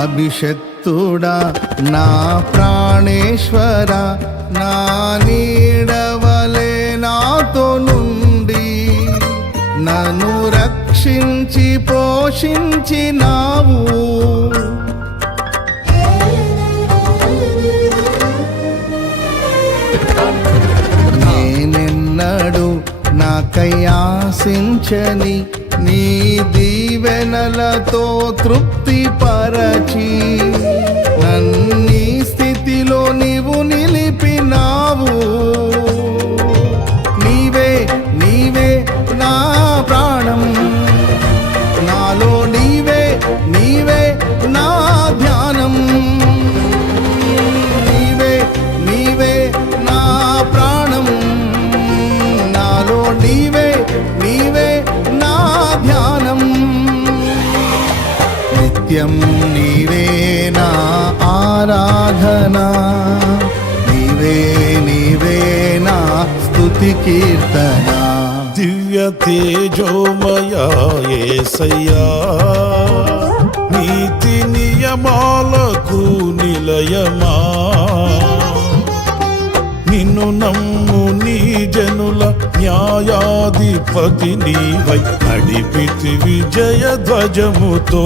అభిషక్తుడా నా ప్రాణేశ్వర, నా నీడవలే నాతో నుండి నన్ను రక్షించి పోషించినావు. నేనెన్నడు నాకై ఆశించని నీ దీవెనలతో తృప్తి పరచి నన్నీ స్థితిలో నీవు నిలిపినావు. నీవే నీవే నా ప్రాణం, నాలో నీవే నీవే నా ధ్యానం. నీవే నీవే నా ప్రాణం, నాలో నీవే నీవే నా ధ్యానం. నిత్యం నీవే నా ఆరాధన, నీవే నీవే నా స్తుతి కీర్తన. దివ్య తేజోమయా యేసయ్యా, నీతి నియమాలకు నిలయమా, నిన్ను నమ్ము నీ జనుల న్యాయాధిపతి నీవై నడిపితి విజయ ధ్వజముతో.